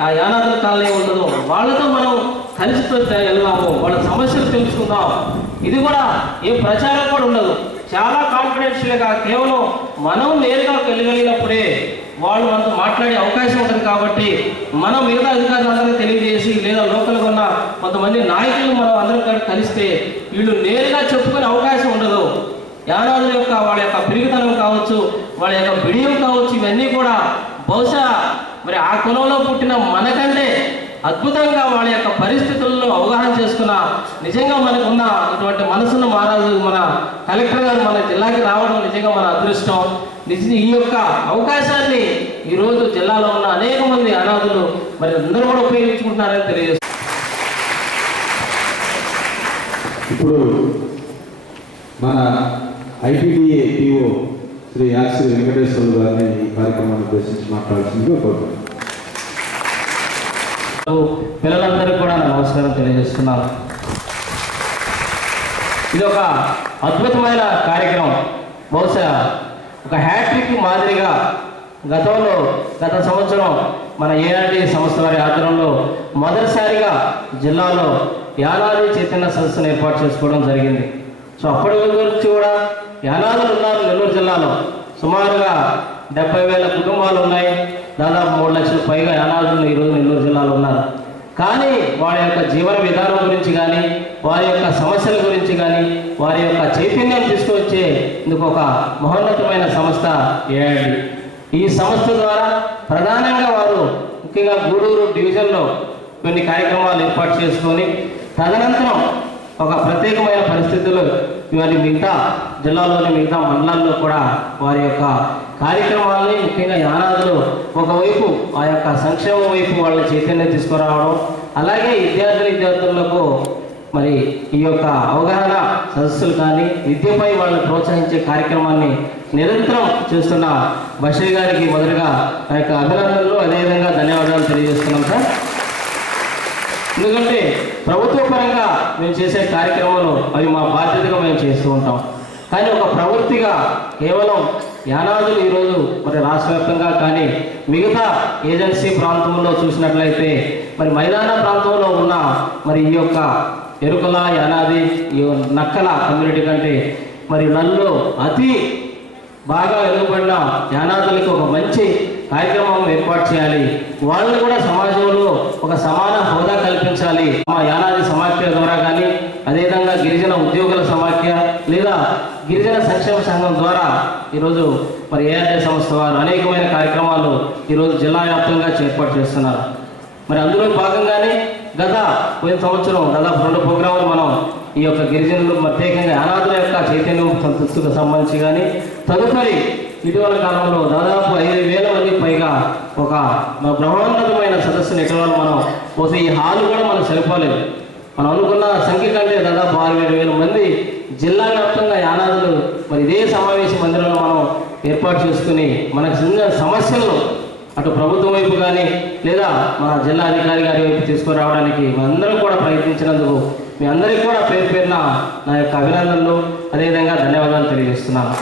ఆ యానాదుల కాలనీ ఉండదు వాళ్ళతో మనం కలిసి వెళ్దాము వాళ్ళ సమస్యలు తెలుసుకుందాం. ఇది కూడా ఏ ప్రచారం కూడా ఉండదు. చాలా కాన్ఫిడెన్షియల్గా కేవలం మనం నేరుగా వెళ్ళగలిగినప్పుడే వాళ్ళు మనతో మాట్లాడే అవకాశం ఉంటుంది కాబట్టి మనం మిగతా అధికారులందరికీ తెలియజేసి లేదా లోకల్గా ఉన్న కొంతమంది నాయకులు మనం అందరం కలిస్తే వీళ్ళు నేరుగా చెప్పుకునే అవకాశం ఉండదు. యానాదుల యొక్క వాళ్ళ యొక్క పెరుగుదనం కావచ్చు వాళ్ళ యొక్క బిడియం కావచ్చు ఇవన్నీ కూడా బహుశా మరి ఆ కులంలో పుట్టిన మనకంటే అద్భుతంగా వాళ్ళ యొక్క పరిస్థితుల్లో అవగాహన చేసుకున్న నిజంగా మనకున్న ఇటువంటి మనసున్న మహారాజు మన కలెక్టర్ గారు మన జిల్లాకి రావడం నిజంగా మన అదృష్టం. నిజ ఈ యొక్క అవకాశాన్ని ఈరోజు జిల్లాలో ఉన్న అనేక మంది అనాథులు మరి అందరూ కూడా ఉపయోగించుకుంటున్నారని తెలియజేస్తున్నారు ఇప్పుడు మన ఐటీడీఏ పిఓ శ్రీ యాశ్రీ వెంకటేశ్వర గారిని ఈ కార్యక్రమాన్ని ఉద్దేశించి మాట్లాడాల్సిందిగా కోరుతున్నాను. పిల్లలందరికీ కూడా నమస్కారం తెలియజేస్తున్నాను. ఇది ఒక అద్భుతమైన కార్యక్రమం. బహుశా ఒక హ్యాట్రిక్ మాదిరిగా గతంలో గత సంవత్సరం మన ఏఆర్డి సంస్థ వారి ఆధ్వర్యంలో మొదటిసారిగా జిల్లాలో యానాది చైతన్య సంస్థను ఏర్పాటు చేసుకోవడం జరిగింది. సో అప్పటి గురించి కూడా యానాదులు ఉన్నారు సుమారుగా డెబ్బై వేల కుటుంబాలు ఉన్నాయి. దాదాపు మూడు లక్షల పైగా అనాథులు ఈరోజు నెల్లూరు జిల్లాలో ఉన్నారు. కానీ వారి యొక్క జీవన విధానం గురించి కానీ వారి యొక్క సమస్యల గురించి కానీ వారి యొక్క చైతన్యం తీసుకొచ్చే ఇందుకు ఒక మహోన్నతమైన సంస్థ ఏఐడి ఈ సంస్థ ద్వారా ప్రధానంగా వారు ముఖ్యంగా గూడూరు డివిజన్లో కొన్ని కార్యక్రమాలు ఏర్పాటు చేసుకొని తదనంతరం ఒక ప్రత్యేకమైన పరిస్థితుల్లో ఇవన్నీ మిగతా జిల్లాలోని మిగతా మండలాల్లో కూడా వారి యొక్క కార్యక్రమాలని ముఖ్యంగా యానాదులు ఒకవైపు ఆ యొక్క సంక్షేమం వైపు వాళ్ళ చైతన్యం తీసుకురావడం అలాగే విద్యార్థుల విద్యార్థులకు మరి ఈ యొక్క అవగాహన సదస్సులు కానీ విద్యపై వాళ్ళని ప్రోత్సహించే కార్యక్రమాన్ని నిరంతరం చేస్తున్న బషీర్ గారికి మొదటగా ఆ యొక్క అభినందనలు. అదేవిధంగా ధన్యవాదాలు తెలియజేస్తున్నాం సార్. ఎందుకంటే ప్రభుత్వ పరంగా మేము చేసే కార్యక్రమాలు అవి మా బాధ్యతగా మేము చేస్తూ ఉంటాం. కానీ ఒక ప్రవృత్తిగా కేవలం యానాదులు ఈరోజు మరి రాష్ట్ర వ్యాప్తంగా కానీ మిగతా ఏజెన్సీ ప్రాంతంలో చూసినట్లయితే మరి మైదాన ప్రాంతంలో ఉన్న మరి ఈ యొక్క ఎరుకల యానాది ఈ నక్కల కమ్యూనిటీ కంటే మరి నన్ను అతి బాగా వెనుకబడిన యానాదులకు ఒక మంచి కార్యక్రమం ఏర్పాటు చేయాలి. వాళ్ళని కూడా సమాజంలో ఒక సమాన హోదా కల్పించాలి. మా యానాది సమాఖ్య ద్వారా కానీ అదేవిధంగా గిరిజన ఉద్యోగుల సమాఖ్య లేదా గిరిజన సంక్షేమ సంఘం ద్వారా ఈరోజు మరి ఏఆర్ఏ సంస్థ వారు అనేకమైన కార్యక్రమాలు ఈరోజు జిల్లా వ్యాప్తంగా ఏర్పాటు చేస్తున్నారు. మరి అందులో భాగంగానే గత పోయిన సంవత్సరం దాదాపు రెండు ప్రోగ్రాములు మనం ఈ యొక్క గిరిజనులు ప్రత్యేకంగా అనాథుల యొక్క చైతన్యం సంతృప్తికి సంబంధించి కానీ తదుపరి ఇటీవల కాలంలో దాదాపు ఐదు వేల మందికి పైగా ఒక బ్రహ్మాండమైన సదస్సును ఎక్కడ మనం పోతే ఈ హాల్ కూడా మనం సరిపోలేదు. మనం అనుకున్న సంఖ్య కంటే దాదాపు ఆరు ఏడు వేల మంది జిల్లా వ్యాప్తంగా యానాదులు మరి ఇదే సమావేశ మందిరంలో మనం ఏర్పాటు చేసుకుని మనకు చిన్న సమస్యలను అటు ప్రభుత్వం వైపు కానీ లేదా మన జిల్లా అధికారి గారి వైపు తీసుకురావడానికి మనందరం కూడా ప్రయత్నించినందుకు మీ అందరికీ కూడా పేరు పేరున నా యొక్క అభినందనలు. అదేవిధంగా ధన్యవాదాలు తెలియజేస్తున్నాను.